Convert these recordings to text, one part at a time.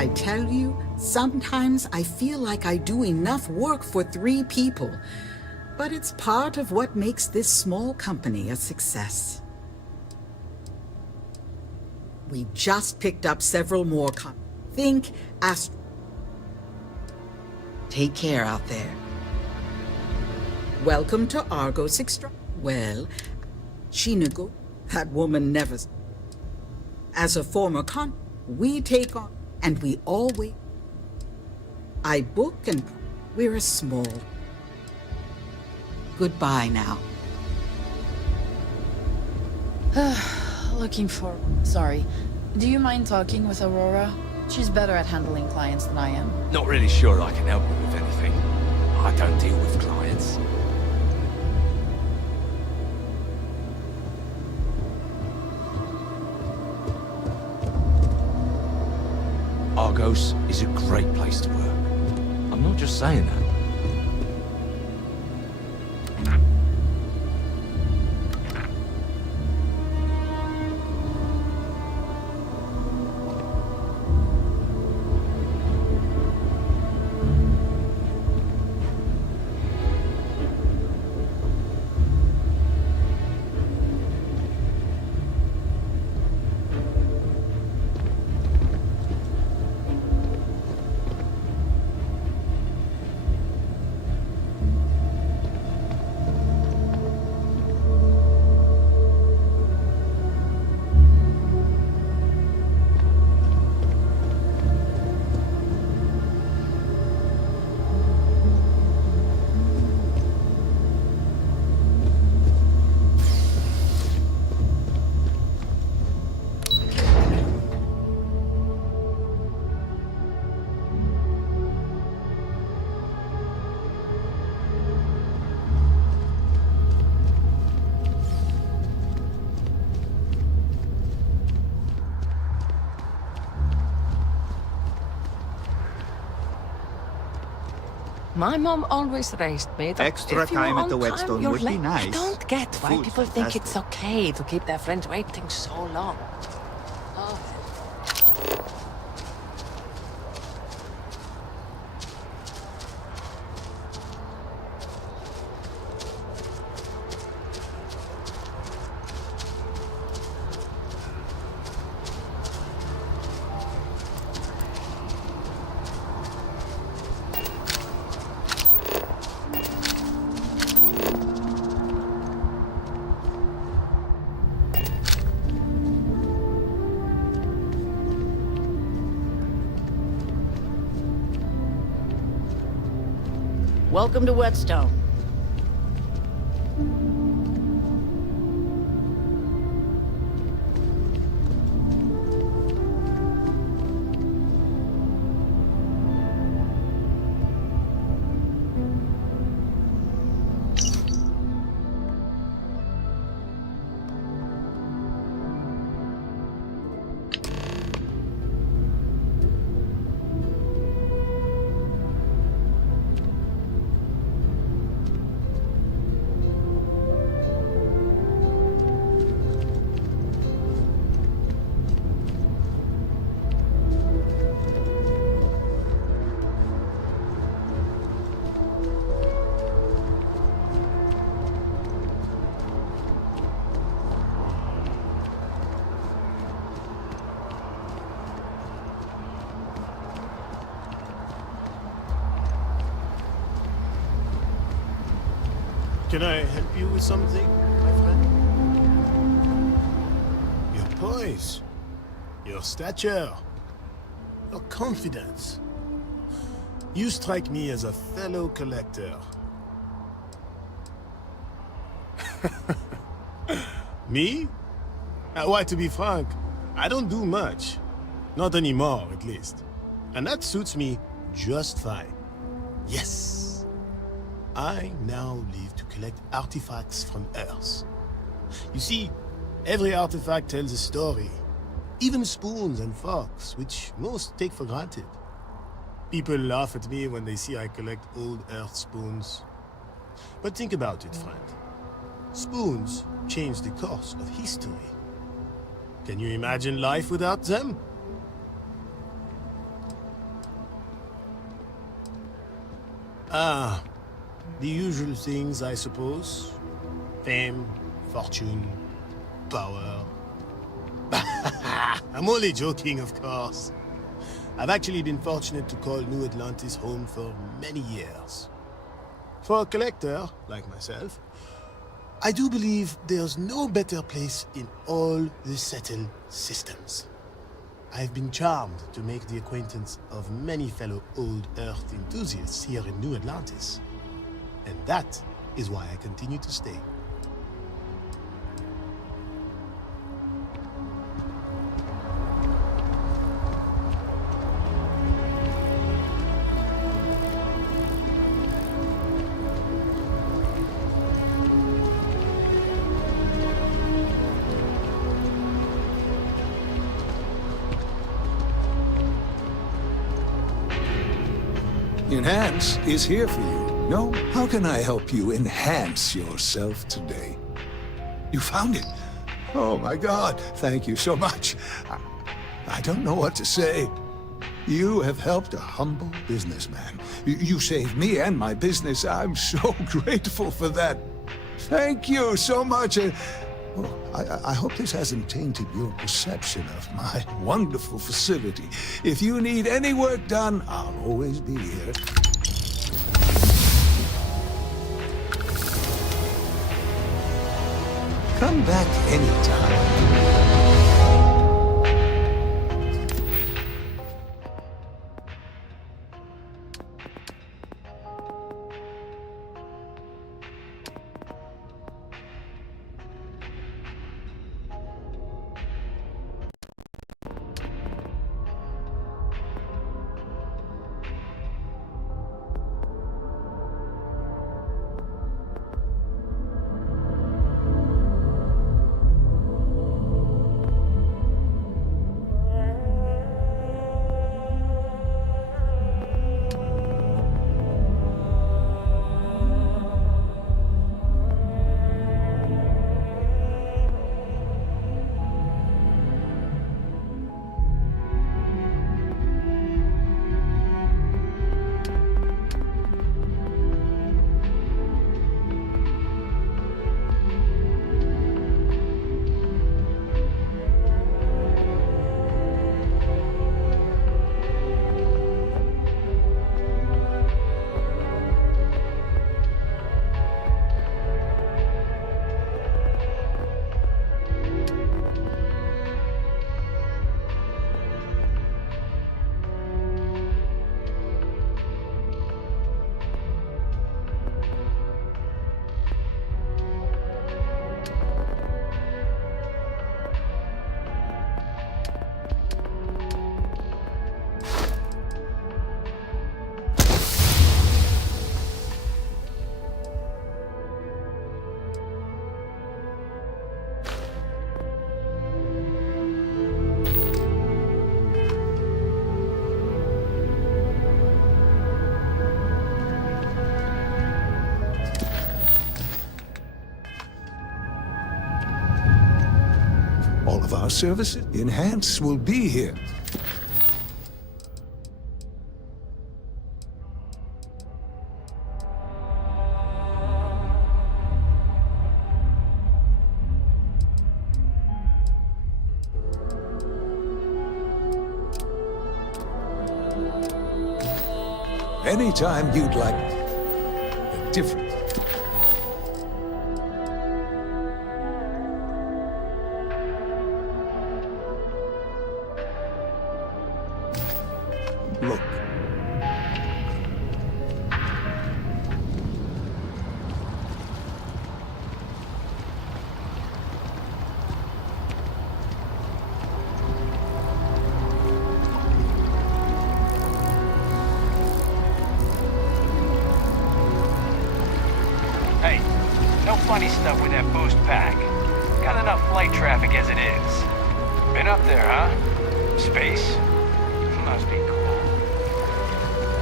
I tell you, sometimes I feel like I do enough work for 3 people. But it's part of what makes this small company a success. We just picked up several more Think Take care out there. Welcome to Argos Extra. Well, Shinago, that woman never... As a former we take on, and we always... I book and... We're a small... Goodbye now. Looking for... Sorry. Do you mind talking with Aurora? She's better at handling clients than I am. Not really sure I can help you with anything. I don't deal with clients. Argos is a great place to work. I'm not just saying that. My mom always raised me that Extra if you were time at on the time, whetstone you're would be late. nice. I don't get why Food's people think fantastic. it's okay to keep their friends waiting so long. Oh. Welcome to Whetstone. Can I help you with something, my friend? Your poise, your stature, your confidence. You strike me as a fellow collector. Me? Why, to be frank, I don't do much. Not anymore, at least. And that suits me just fine. Yes. I now live to collect artifacts from Earth. You see, every artifact tells a story. Even spoons and forks, which most take for granted. People laugh at me when they see I collect old Earth spoons. But think about it, friend. Spoons change the course of history. Can you imagine life without them? Ah, the usual things, I suppose. Fame, fortune, power. I'm only joking, of course. I've actually been fortunate to call New Atlantis home for many years. For a collector, like myself, I do believe there's no better place in all the settled systems. I've been charmed to make the acquaintance of many fellow old Earth enthusiasts here in New Atlantis. And that is why I continue to stay. Enhance is here for you. No, how can I help you enhance yourself today? You found it. Oh my God, thank you so much. I don't know what to say. You have helped a humble businessman. You saved me and my business. I'm so grateful for that. Thank you so much. I hope this hasn't tainted your perception of my wonderful facility. If you need any work done, I'll always be here. Come back anytime. All of our services, Enhance will be here. Anytime you'd like a different. Look. Hey, no funny stuff with that boost pack. Got enough flight traffic as it is. Been up there, huh? Space? Must be cool.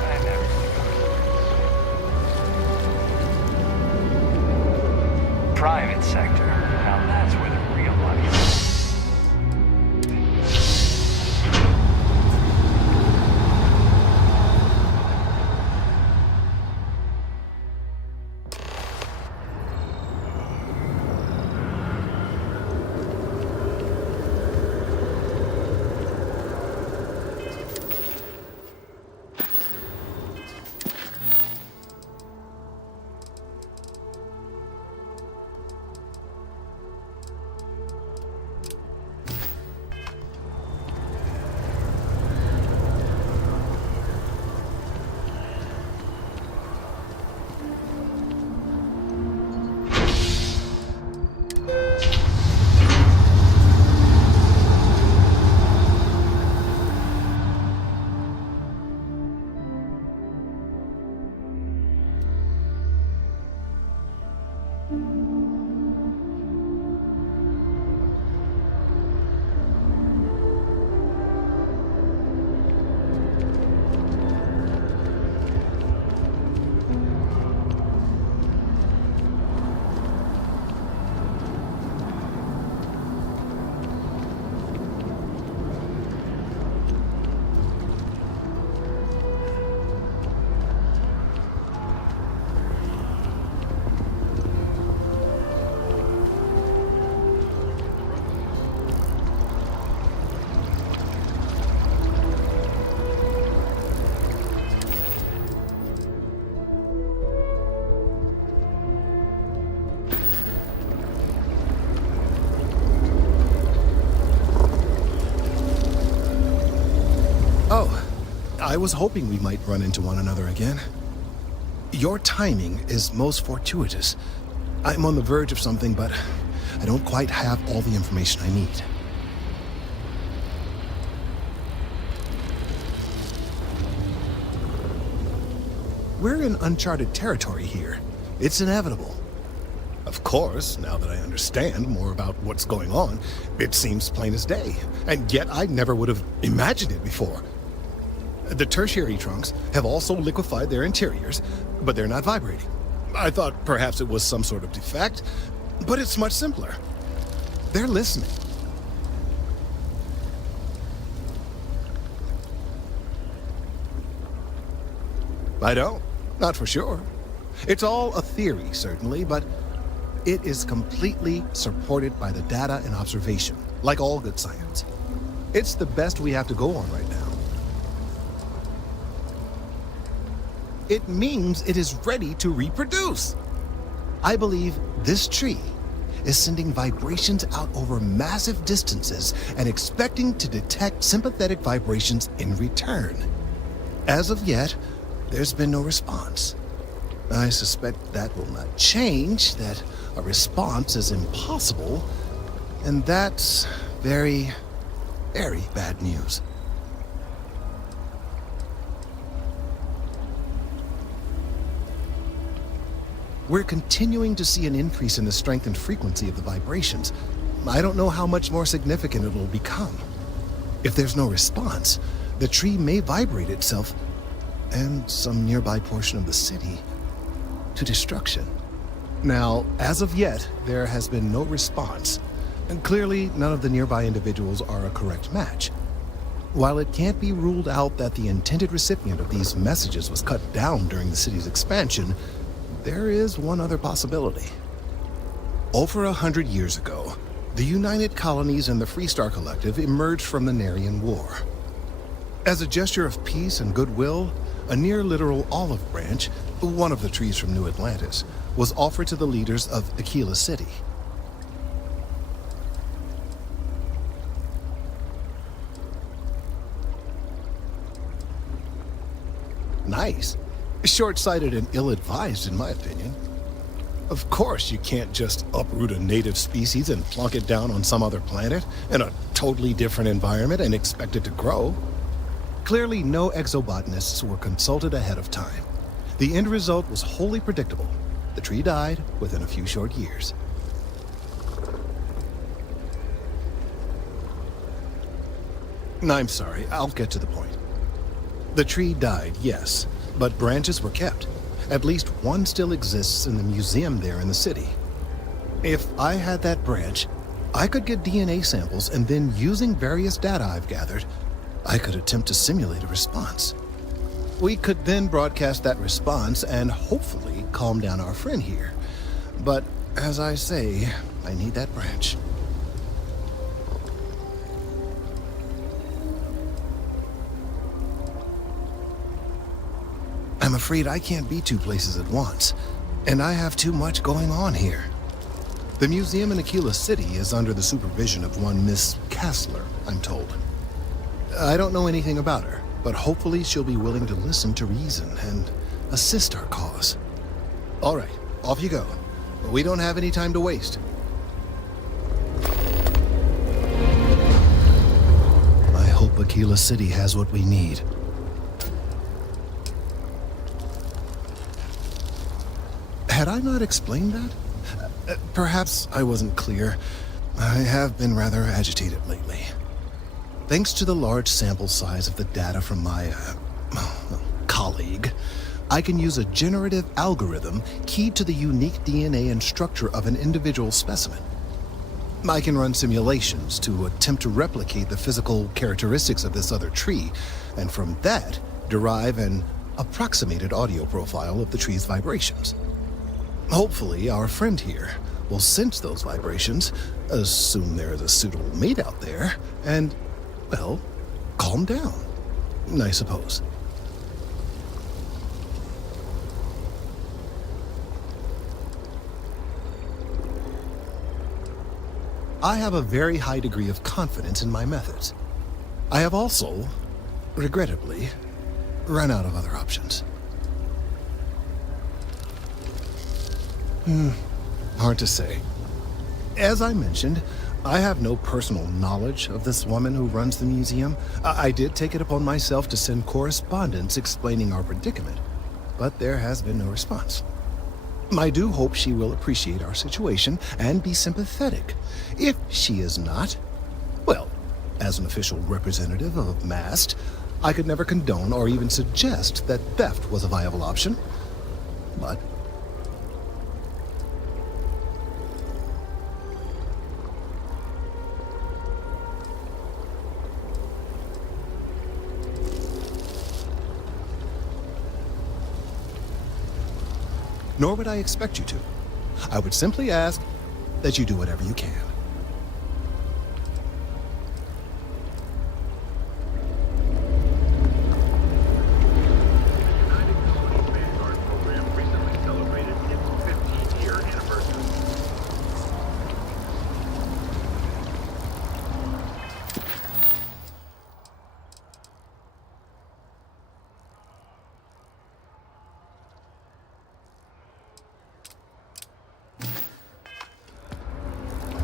I never think. Private sector. Now that's where the real money is. I was hoping we might run into one another again. Your timing is most fortuitous. I'm on the verge of something, but I don't quite have all the information I need. We're in uncharted territory here. It's inevitable. Of course, now that I understand more about what's going on, it seems plain as day. And yet I never would have imagined it before. The tertiary trunks have also liquefied their interiors, but they're not vibrating. I thought perhaps it was some sort of defect, but it's much simpler. They're listening. I don't. Not for sure. It's all a theory, certainly, but it is completely supported by the data and observation, like all good science. It's the best we have to go on right now. It means it is ready to reproduce. I believe this tree is sending vibrations out over massive distances and expecting to detect sympathetic vibrations in return. As of yet, there's been no response. I suspect that will not change, that a response is impossible, and that's very, very bad news. We're continuing to see an increase in the strength and frequency of the vibrations. I don't know how much more significant it will become. If there's no response, the tree may vibrate itself, and some nearby portion of the city, to destruction. Now, as of yet, there has been no response, and clearly none of the nearby individuals are a correct match. While it can't be ruled out that the intended recipient of these messages was cut down during the city's expansion, there is one other possibility. Over 100 years ago, the United Colonies and the Freestar Collective emerged from the Narian War. As a gesture of peace and goodwill, a near-literal olive branch, one of the trees from New Atlantis, was offered to the leaders of Aquila City. Nice. Short-sighted and ill-advised, in my opinion. Of course, you can't just uproot a native species and plunk it down on some other planet in a totally different environment and expect it to grow. Clearly, no exobotanists were consulted ahead of time. The end result was wholly predictable. The tree died within a few short years. I'm sorry, I'll get to the point. The tree died, yes, but branches were kept. At least one still exists in the museum there in the city. If I had that branch, I could get DNA samples, and then using various data I've gathered, I could attempt to simulate a response. We could then broadcast that response and hopefully calm down our friend here. But as I say, I need that branch. I'm afraid I can't be two places at once, and I have too much going on here. The museum in Aquila City is under the supervision of one Miss Kastler, I'm told. I don't know anything about her, but hopefully she'll be willing to listen to reason and assist our cause. All right, off you go. We don't have any time to waste. I hope Aquila City has what we need. Had I not explained that? Perhaps I wasn't clear. I have been rather agitated lately. Thanks to the large sample size of the data from my colleague, I can use a generative algorithm keyed to the unique DNA and structure of an individual specimen. I can run simulations to attempt to replicate the physical characteristics of this other tree, and from that, derive an approximated audio profile of the tree's vibrations. Hopefully, our friend here will sense those vibrations, assume there is a suitable mate out there, and, well, calm down, I suppose. I have a very high degree of confidence in my methods. I have also, regrettably, run out of other options. Hard to say. As I mentioned, I have no personal knowledge of this woman who runs the museum. I did take it upon myself to send correspondence explaining our predicament, but there has been no response. I do hope she will appreciate our situation and be sympathetic. If she is not, well, as an official representative of MAST, I could never condone or even suggest that theft was a viable option. But nor would I expect you to. I would simply ask that you do whatever you can.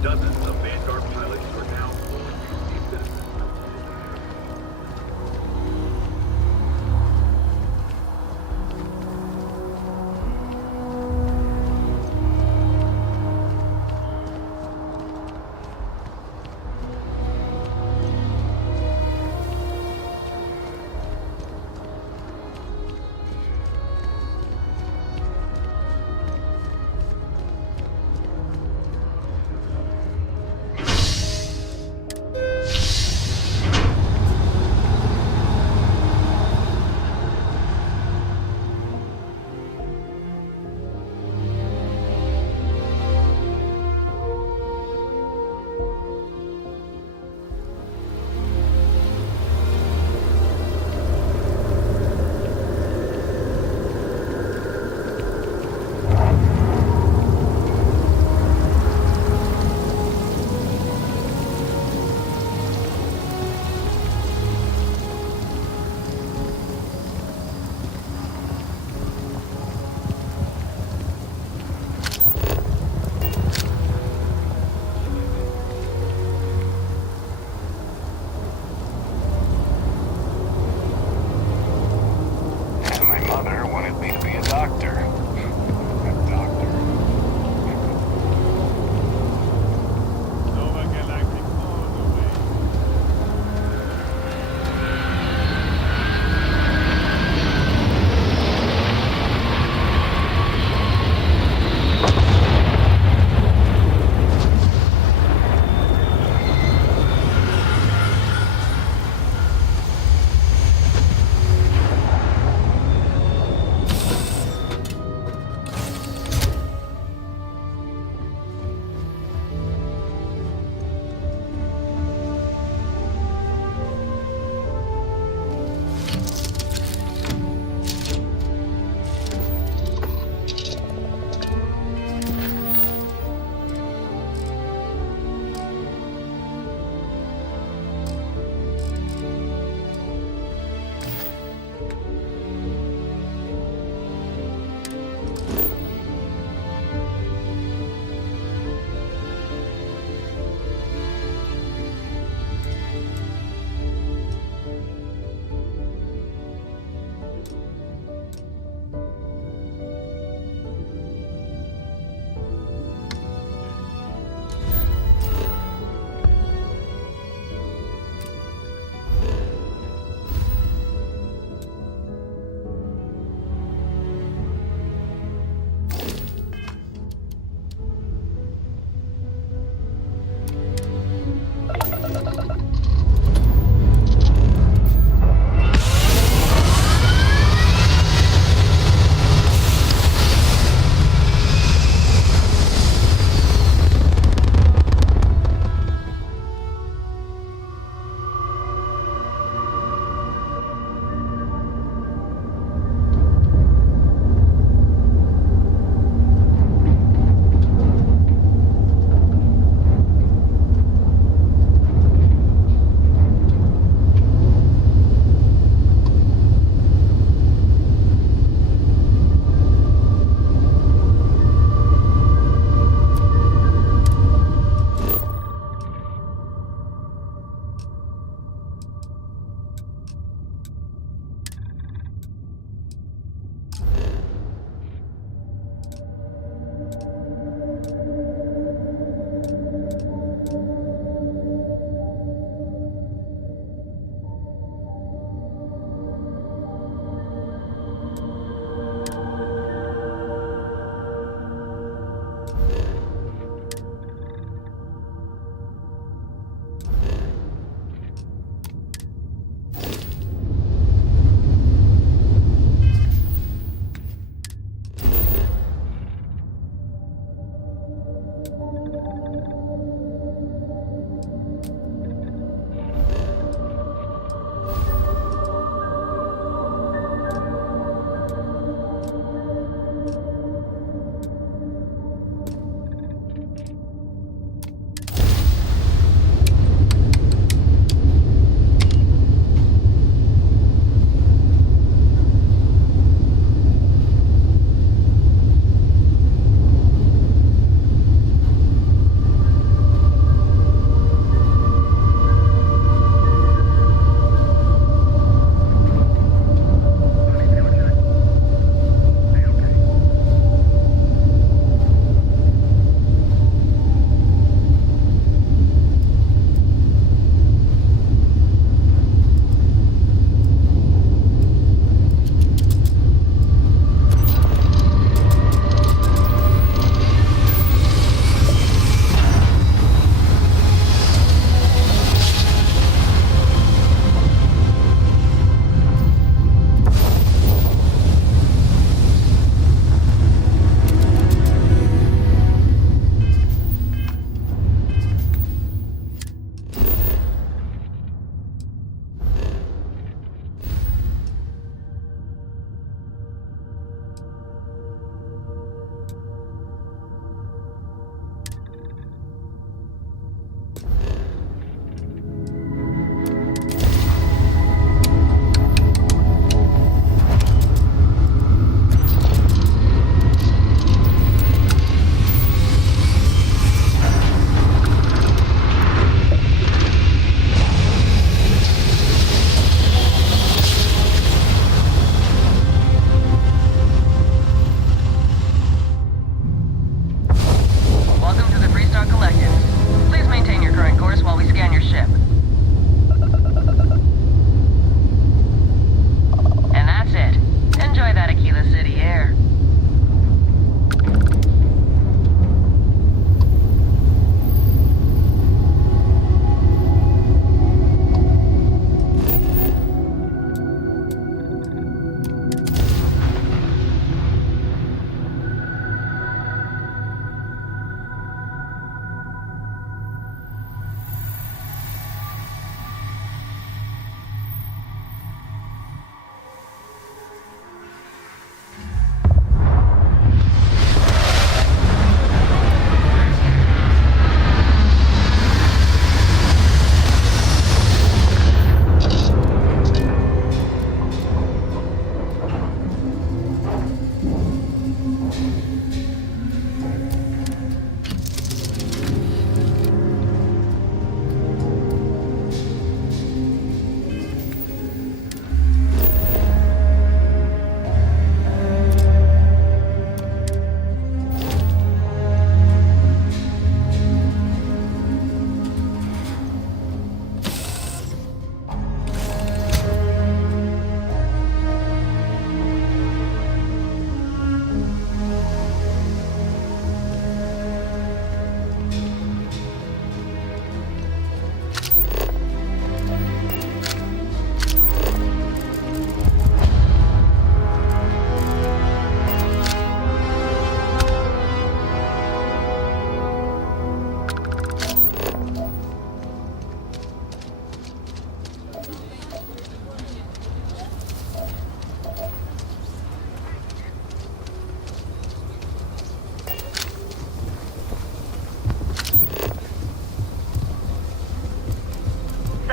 Dozens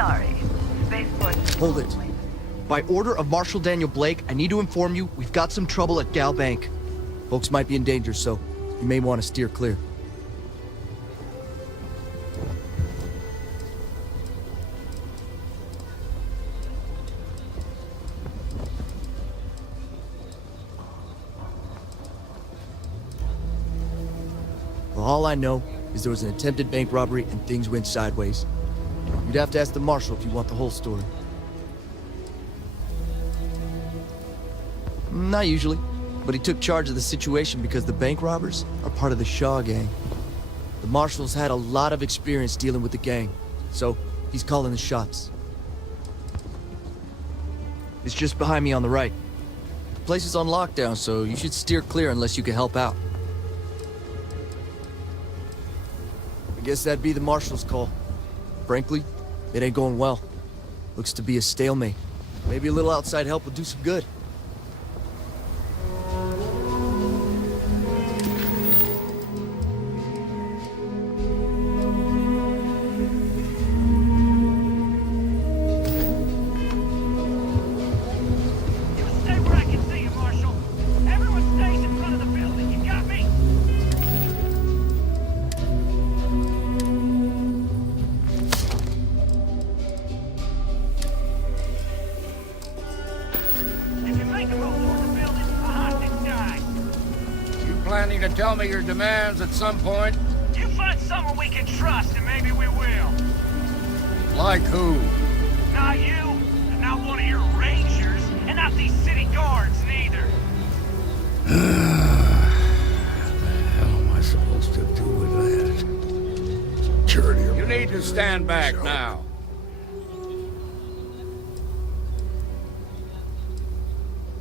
Sorry. Spaceport's Hold it. By order of Marshal Daniel Blake, I need to inform you we've got some trouble at Gal Bank. Folks might be in danger, so you may want to steer clear. Well, all I know is there was an attempted bank robbery and things went sideways. You'd have to ask the Marshal if you want the whole story. Not usually, but he took charge of the situation because the bank robbers are part of the Shaw gang. The Marshal's had a lot of experience dealing with the gang, so he's calling the shots. It's just behind me on the right. The place is on lockdown, so you should steer clear unless you can help out. I guess that'd be the Marshal's call. Frankly, it ain't going well. Looks to be a stalemate. Maybe a little outside help would do some good. Planning to tell me your demands at some point? You find someone we can trust, and maybe we will. Like who? Not you, and not one of your rangers, and not these city guards, neither. What the hell am I supposed to do with that? Security. You need to stand back now.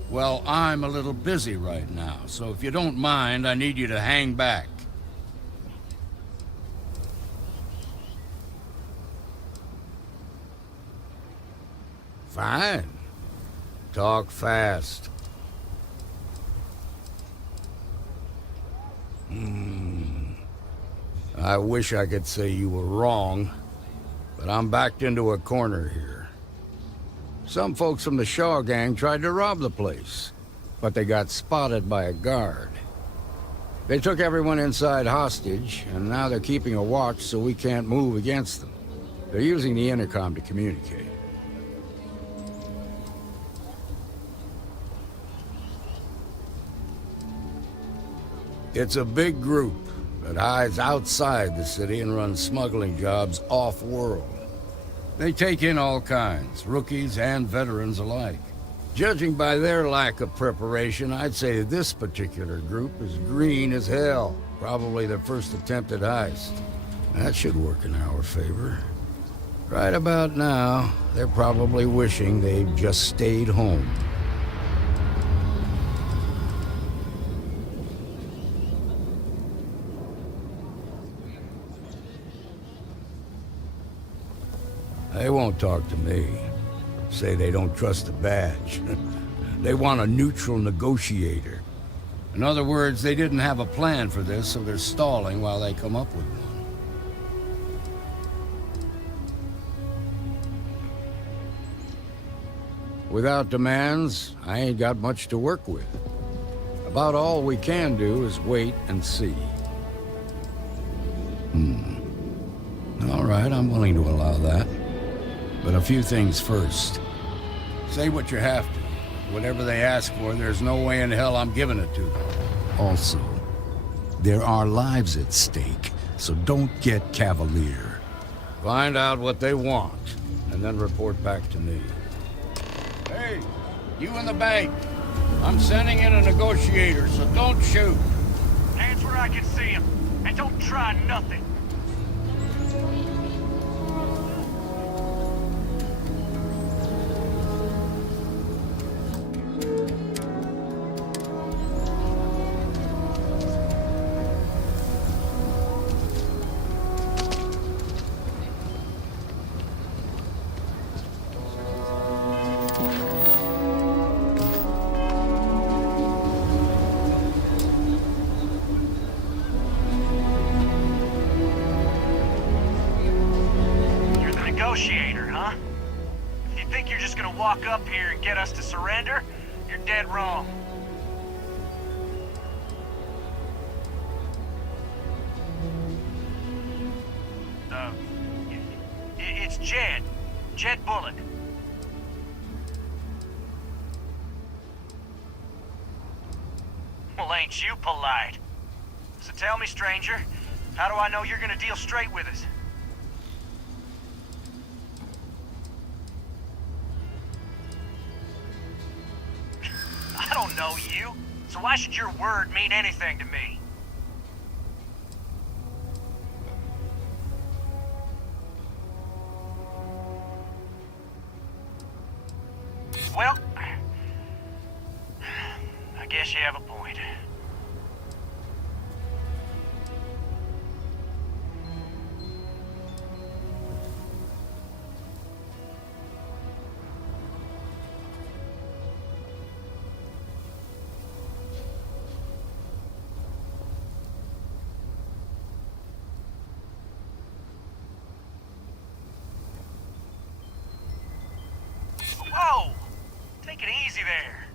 Well, I'm a little busy right now, so if you don't mind, I need you to hang back. Fine. Talk fast. I wish I could say you were wrong, but I'm backed into a corner here. Some folks from the Shaw gang tried to rob the place, but they got spotted by a guard. They took everyone inside hostage, and now they're keeping a watch so we can't move against them. They're using the intercom to communicate. It's a big group that hides outside the city and runs smuggling jobs off-world. They take in all kinds, rookies and veterans alike. Judging by their lack of preparation, I'd say this particular group is green as hell. Probably their first attempt at heist. That should work in our favor. Right about now, they're probably wishing they'd just stayed home. They won't talk to me. Say they don't trust the badge. They want a neutral negotiator. In other words, they didn't have a plan for this, so they're stalling while they come up with one. Without demands, I ain't got much to work with. About all we can do is wait and see. All right, I'm willing to allow that. But a few things first. Say what you have to. Whatever they ask for, there's no way in hell I'm giving it to them. Also, there are lives at stake, so don't get cavalier. Find out what they want, and then report back to me. Hey, you in the bank. I'm sending in a negotiator, so don't shoot. Hands where I can see him, and don't try nothing. negotiator, huh? If you think you're just gonna walk up here and get us to surrender, you're dead wrong. It's Jed. Jed Bullock. Well, ain't you polite? So tell me, stranger, how do I know you're gonna deal straight with us? I don't know you, so why should your word mean anything to me? Well, I guess you have a point. Whoa! Take it easy there.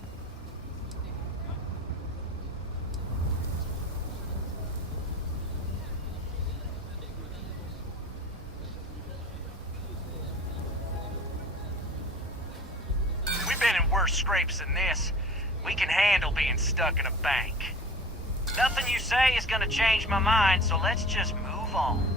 We've been in worse scrapes than this. We can handle being stuck in a bank. Nothing you say is gonna change my mind, so let's just move on.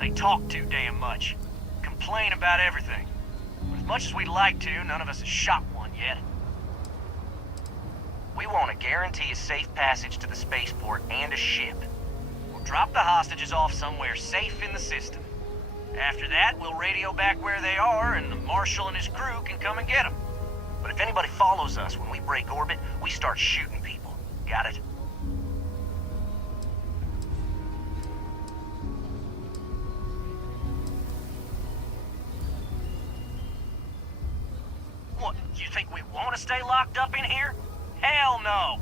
They talk too damn much. Complain about everything. But as much as we'd like to, none of us has shot one yet. We want to guarantee a safe passage to the spaceport and a ship. We'll drop the hostages off somewhere safe in the system. After that, we'll radio back where they are, and the Marshal and his crew can come and get them. But if anybody follows us when we break orbit, we start shooting people. Got it? What, you think we want to stay locked up in here? Hell no!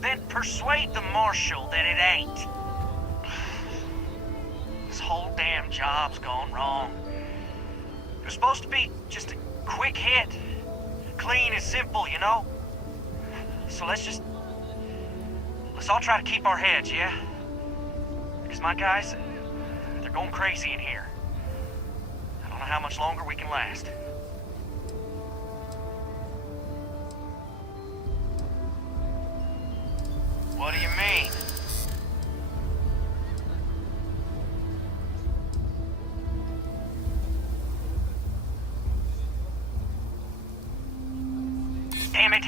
Then persuade the Marshal that it ain't. This whole damn job's gone wrong. It was supposed to be just a quick hit. Clean and simple, you know? So let's all try to keep our heads, yeah? Because my guys, they're going crazy in here. I don't know how much longer we can last. What do you mean? Damn it.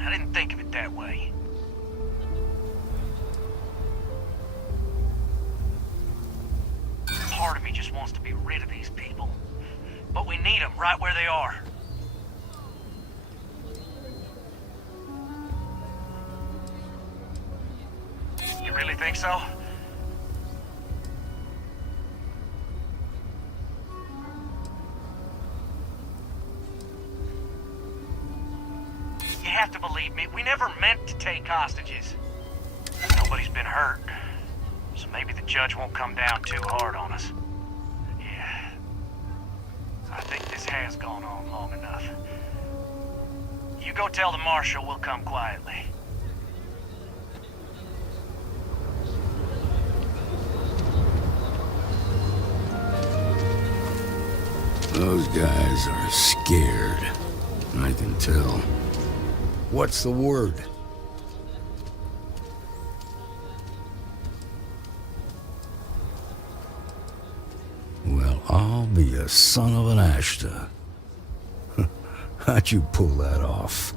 I didn't think of it that way. Part of me just wants to be rid of these people. But we need them right where they are. You really think so? You have to believe me, we never meant to take hostages. Nobody's been hurt, so maybe the judge won't come down too hard on us. Yeah, I think this has gone on long enough. You go tell the Marshal we'll come quietly. Those guys are scared. I can tell. What's the word? Well, I'll be a son of an Ashta. How'd you pull that off?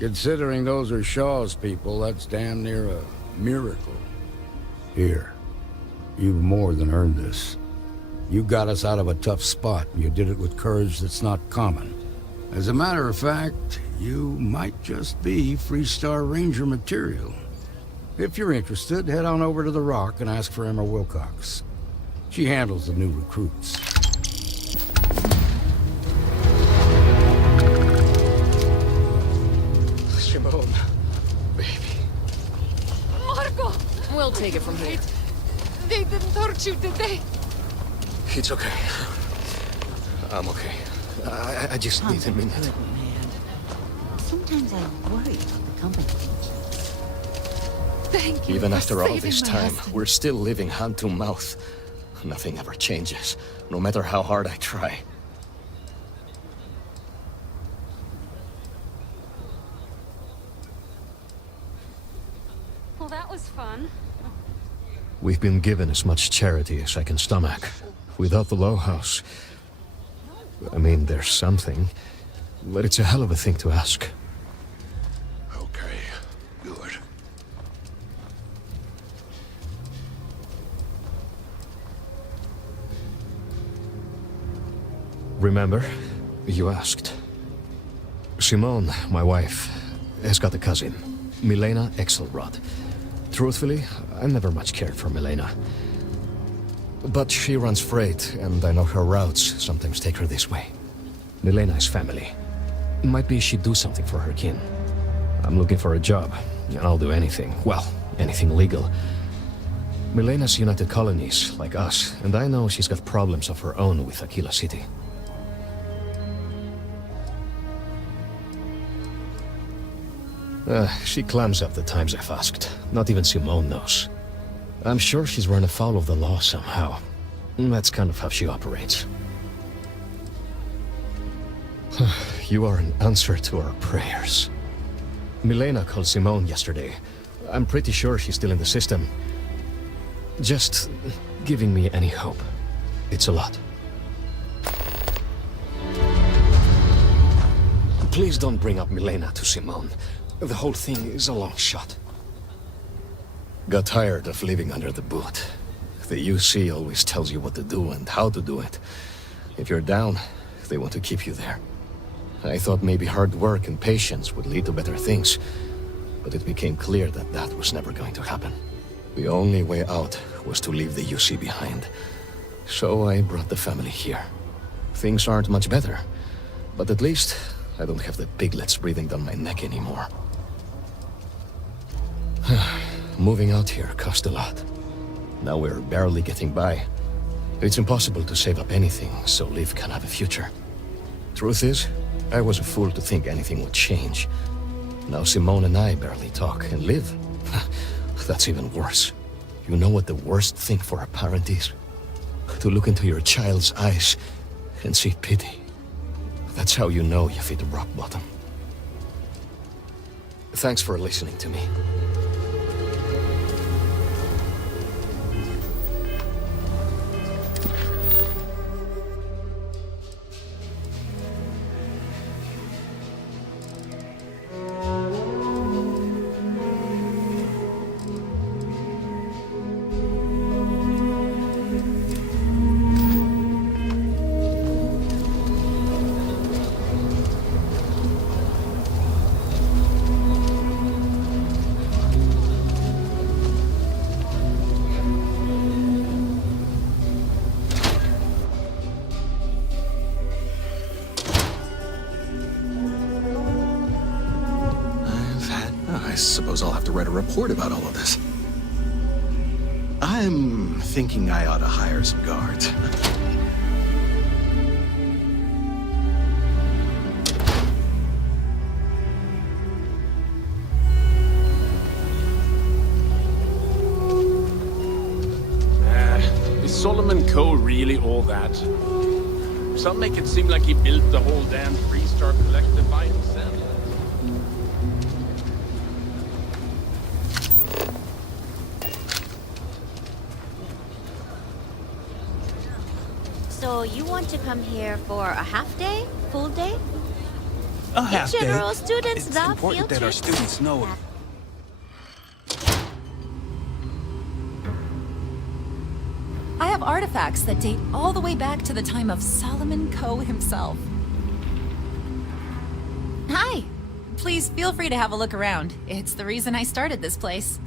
Considering those are Shaw's people, that's damn near a miracle. Here, you've more than earned this. You got us out of a tough spot, and you did it with courage that's not common. As a matter of fact, you might just be Freestar Ranger material. If you're interested, head on over to the Rock and ask for Emma Wilcox. She handles the new recruits. Simone, baby. Marco! We'll take it from here. They didn't hurt you, did they? It's okay. I'm okay. I just need a minute. Good man. Sometimes I worry about the company. Thank you. Even for after all saving this my time, husband. we're still living hand to mouth. Nothing ever changes, no matter how hard I try. Well, that was fun. We've been given as much charity as I can stomach. Without the Low House, I mean, there's something, but it's a hell of a thing to ask. Okay, good. Remember, you asked. Simone, my wife, has got a cousin, Milena Exelrod. Truthfully, I never much cared for Milena. But she runs freight, and I know her routes sometimes take her this way. Milena is family. Might be she'd do something for her kin. I'm looking for a job, and I'll do anything. Well, anything legal. Milena's United Colonies, like us, and I know she's got problems of her own with Aquila City. She clams up the times I've asked. Not even Simone knows. I'm sure she's run afoul of the law somehow. That's kind of how she operates. You are an answer to our prayers. Milena called Simone yesterday. I'm pretty sure she's still in the system. Just giving me any hope. It's a lot. Please don't bring up Milena to Simone. The whole thing is a long shot. Got tired of living under the boot. The UC always tells you what to do and how to do it. If you're down, they want to keep you there. I thought maybe hard work and patience would lead to better things, but it became clear that that was never going to happen. The only way out was to leave the UC behind. So I brought the family here. Things aren't much better, but at least I don't have the piglets breathing down my neck anymore. Moving out here cost a lot. Now we're barely getting by. It's impossible to save up anything so Liv can have a future. Truth is, I was a fool to think anything would change. Now Simone and I barely talk, and Liv? That's even worse. You know what the worst thing for a parent is? To look into your child's eyes and see pity. That's how you know you've hit rock bottom. Thanks for listening to me. I suppose I'll have to write a report about all of this. I'm thinking I ought to hire some guards. Is Solomon Coe really all that? Some make it seem like he built the whole damn Freestar Collective by himself. So you want to come here for a half day? Full day? A half day. general, students It's love important field that our trips. students know it. I have artifacts that date all the way back to the time of Solomon Coe himself. Hi! Please feel free to have a look around. It's the reason I started this place.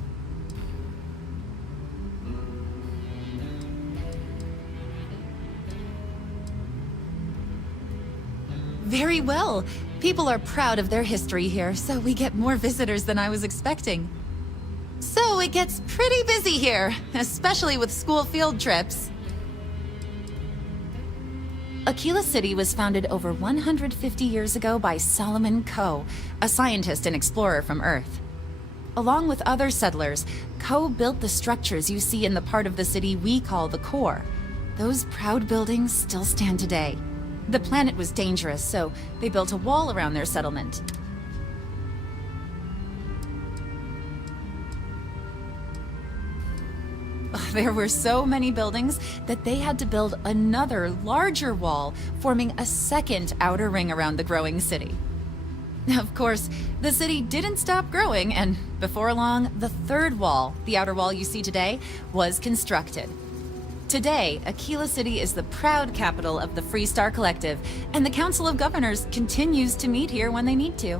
Very well. People are proud of their history here, so we get more visitors than I was expecting. So it gets pretty busy here, especially with school field trips. Aquila City was founded over 150 years ago by Solomon Coe, a scientist and explorer from Earth. Along with other settlers, Coe built the structures you see in the part of the city we call the core. Those proud buildings still stand today. The planet was dangerous, so they built a wall around their settlement. There were so many buildings that they had to build another, larger wall, forming a second outer ring around the growing city. Of course, the city didn't stop growing, and before long, the third wall, the outer wall you see today, was constructed. Today, Aquila City is the proud capital of the Freestar Collective, and the Council of Governors continues to meet here when they need to.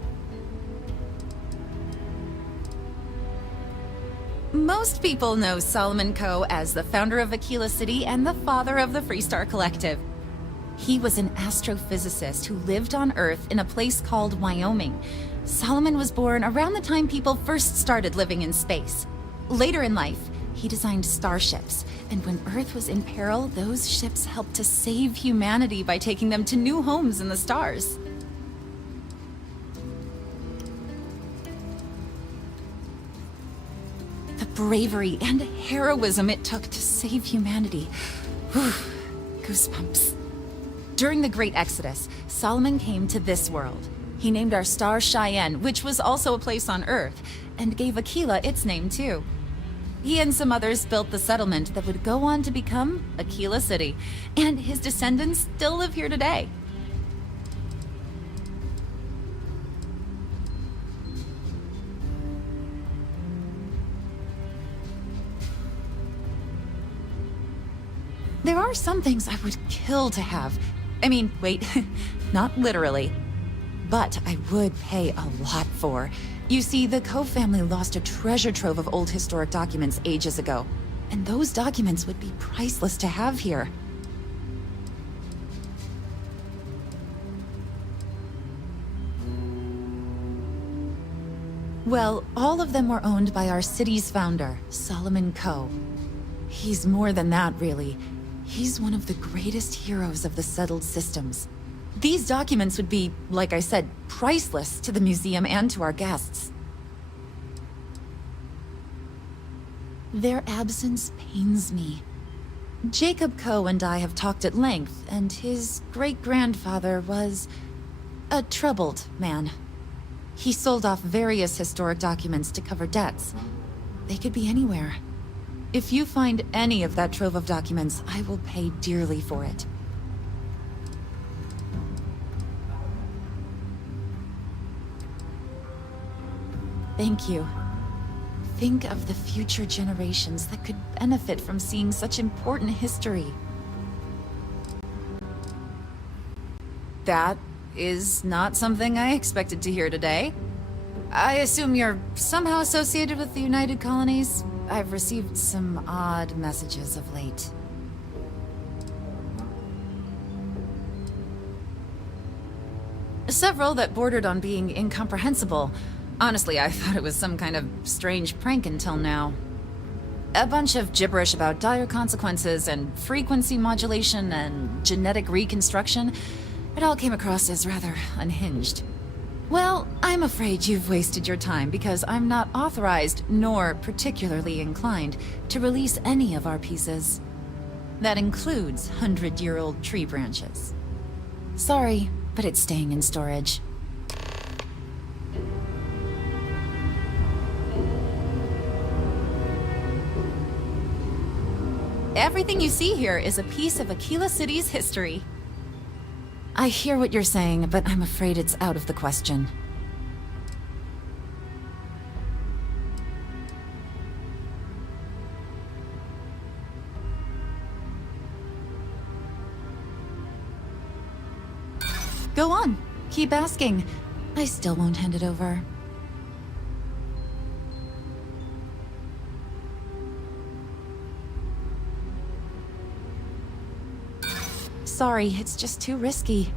Most people know Solomon Coe as the founder of Aquila City and the father of the Freestar Collective. He was an astrophysicist who lived on Earth in a place called Wyoming. Solomon was born around the time people first started living in space. Later in life, he designed starships, and when Earth was in peril, those ships helped to save humanity by taking them to new homes in the stars. The bravery and heroism it took to save humanity. Whew, goosebumps. During the Great Exodus, Solomon came to this world. He named our star Cheyenne, which was also a place on Earth, and gave Aquila its name too. He and some others built the settlement that would go on to become Aquila City, and his descendants still live here today. There are some things I would kill to have. I mean, wait, not literally. But I would pay a lot for. You see, the Coe family lost a treasure trove of old historic documents ages ago, and those documents would be priceless to have here. Well, all of them were owned by our city's founder, Solomon Coe. He's more than that, really. He's one of the greatest heroes of the settled systems. These documents would be, like I said, priceless to the museum and to our guests. Their absence pains me. Jacob Coe and I have talked at length, and his great-grandfather was a troubled man. He sold off various historic documents to cover debts. They could be anywhere. If you find any of that trove of documents, I will pay dearly for it. Thank you. Think of the future generations that could benefit from seeing such important history. That is not something I expected to hear today. I assume you're somehow associated with the United Colonies? I've received some odd messages of late. Several that bordered on being incomprehensible. Honestly, I thought it was some kind of strange prank until now. A bunch of gibberish about dire consequences and frequency modulation and genetic reconstruction. It all came across as rather unhinged. Well, I'm afraid you've wasted your time because I'm not authorized nor particularly inclined to release any of our pieces. That includes 100-year-old tree branches. Sorry, but it's staying in storage. Everything you see here is a piece of Aquila City's history. I hear what you're saying, but I'm afraid it's out of the question. Go on. Keep asking. I still won't hand it over. Sorry, it's just too risky.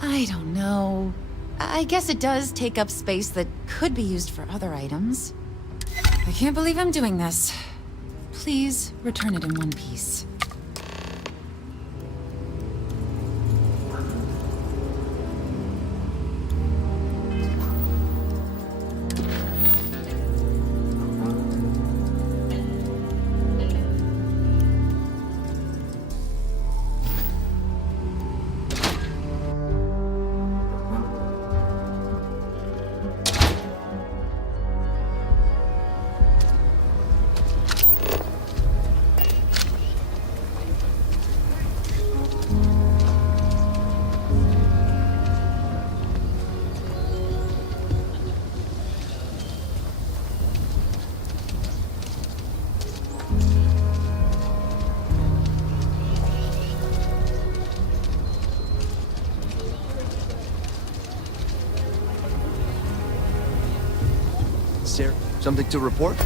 I don't know. I guess it does take up space that could be used for other items. I can't believe I'm doing this. Please return it in one piece. Sarah, something to report?